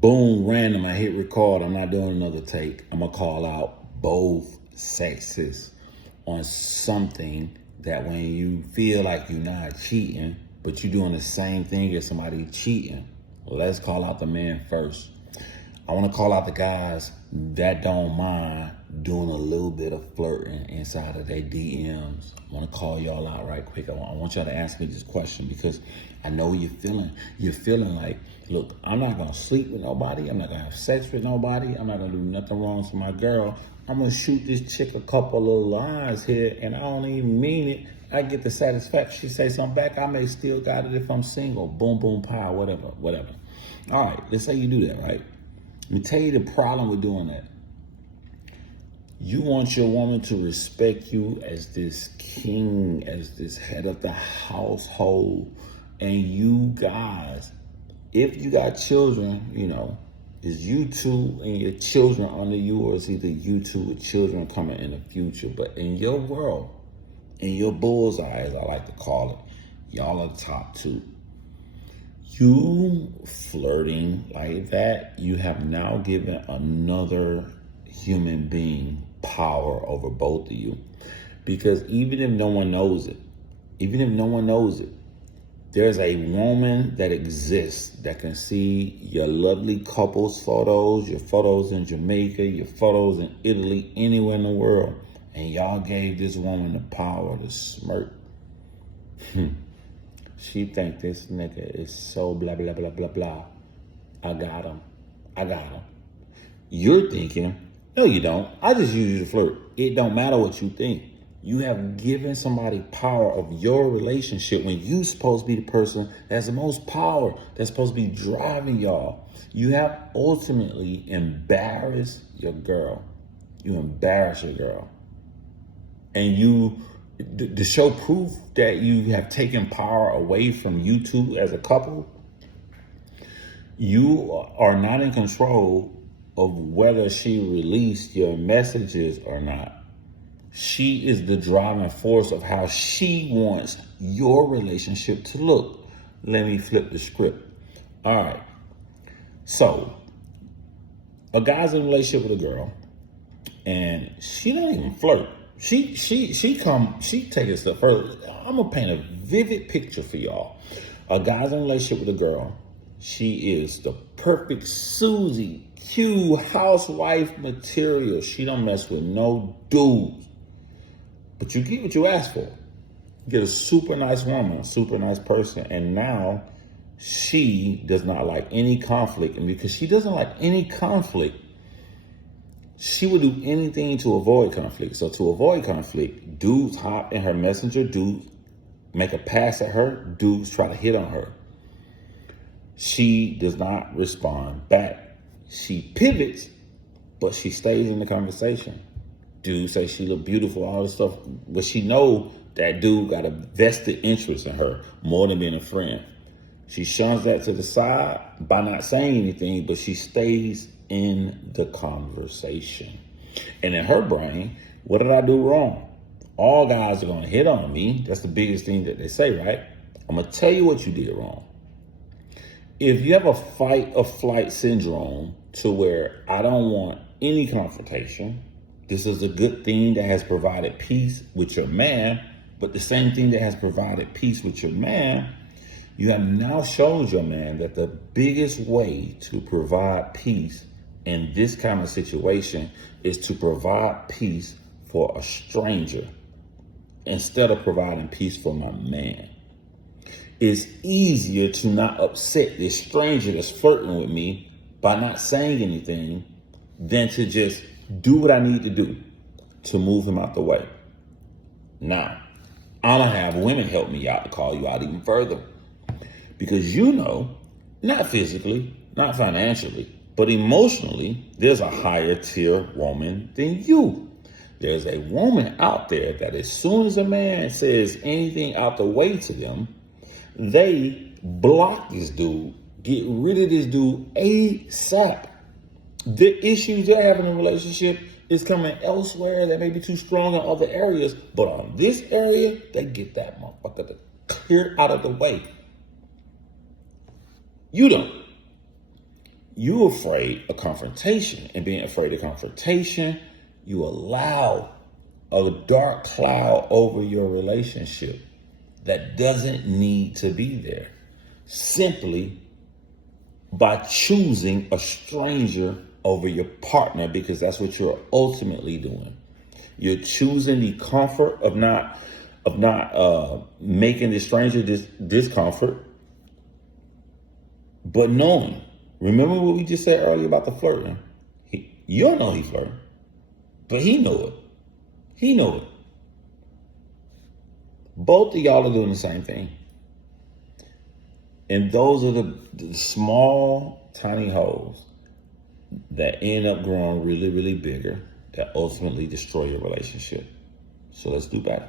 Boom, random. I hit record. I'm not doing another take. I'm going to call out both sexes on something that when you feel like you're not cheating, but you're doing the same thing as somebody cheating. Let's call out the man first. I want to call out the guys that don't mind doing a little bit of flirting inside of their DMs. I want to call y'all out right quick. I want y'all to ask me this question because I know you're feeling. You're feeling like, look, I'm not going to sleep with nobody. I'm not going to have sex with nobody. I'm not going to do nothing wrong to my girl. I'm going to shoot this chick a couple of lines here, and I don't even mean it. I get the satisfaction. She say something back. I may still got it if I'm single. Boom, boom, pow, whatever. All right, let's say you do that, right? Let me tell you the problem with doing that. You want your woman to respect you as this king, as this head of the household. And you guys, if you got children, you know, is you two and your children under you, or is either you two with children coming in the future? But in your world, in your bullseye, as I like to call it, y'all are the top two. You flirting like that, you have now given another human being power over both of you. Because even if no one knows it, there's a woman that exists that can see your lovely couples photos, your photos in Jamaica, your photos in Italy, anywhere in the world. And y'all gave this woman the power to smirk. She think this nigga is so blah, blah, blah, blah, blah. I got him. You're thinking, no, you don't. I just use you to flirt. It don't matter what you think. You have given somebody power of your relationship when you supposed to be the person that has the most power, that's supposed to be driving y'all. You have ultimately embarrassed your girl. You embarrass your girl. And you, to show proof that you have taken power away from you two as a couple, you are not in control of whether she released your messages or not. She is the driving force of how she wants your relationship to look. Let me flip the script. All right. So, a guy's in a relationship with a girl, and she don't even flirt. She take it a step further. I'm gonna paint a vivid picture for y'all. A guy's in a relationship with a girl. She is the perfect Susie Q housewife material. She don't mess with no dudes. But you get what you ask for. You get a super nice woman, a super nice person, and now she does not like any conflict. And because she doesn't like any conflict, she would do anything to avoid conflict. So to avoid conflict, dudes hop in her messenger, dudes make a pass at her, dudes try to hit on her. She does not respond back. She pivots, but she stays in the conversation. Dude say she look beautiful, all this stuff, but she know that dude got a vested interest in her more than being a friend. She shuns that to the side by not saying anything, but she stays in the conversation. And in her brain, what did I do wrong? All guys are gonna hit on me. That's the biggest thing that they say, right? I'm gonna tell you what you did wrong. If you have a fight or flight syndrome to where I don't want any confrontation, this is a good thing that has provided peace with your man, but the same thing that has provided peace with your man, you have now shown your man that the biggest way to provide peace in this kind of situation is to provide peace for a stranger instead of providing peace for my man. It's easier to not upset this stranger that's flirting with me by not saying anything than to just do what I need to do to move him out the way. Now, I'm gonna have women help me out to call you out even further. Because you know, not physically, not financially, but emotionally, there's a higher tier woman than you. There's a woman out there that as soon as a man says anything out the way to them, they block this dude, get rid of this dude ASAP. The issues they're having in a relationship is coming elsewhere that may be too strong in other areas, but on this area, they get that motherfucker to clear out of the way. You don't. You're afraid of confrontation, and being afraid of confrontation, you allow a dark cloud over your relationship that doesn't need to be there, simply by choosing a stranger over your partner, because that's what you're ultimately doing. You're choosing the comfort of not making the stranger discomfort, but knowing. Remember what we just said earlier about the flirting. You don't know he's flirting, but he know it. He know it. Both of y'all are doing the same thing. And those are the small, tiny holes that end up growing really, really bigger, that ultimately destroy your relationship. So let's do better.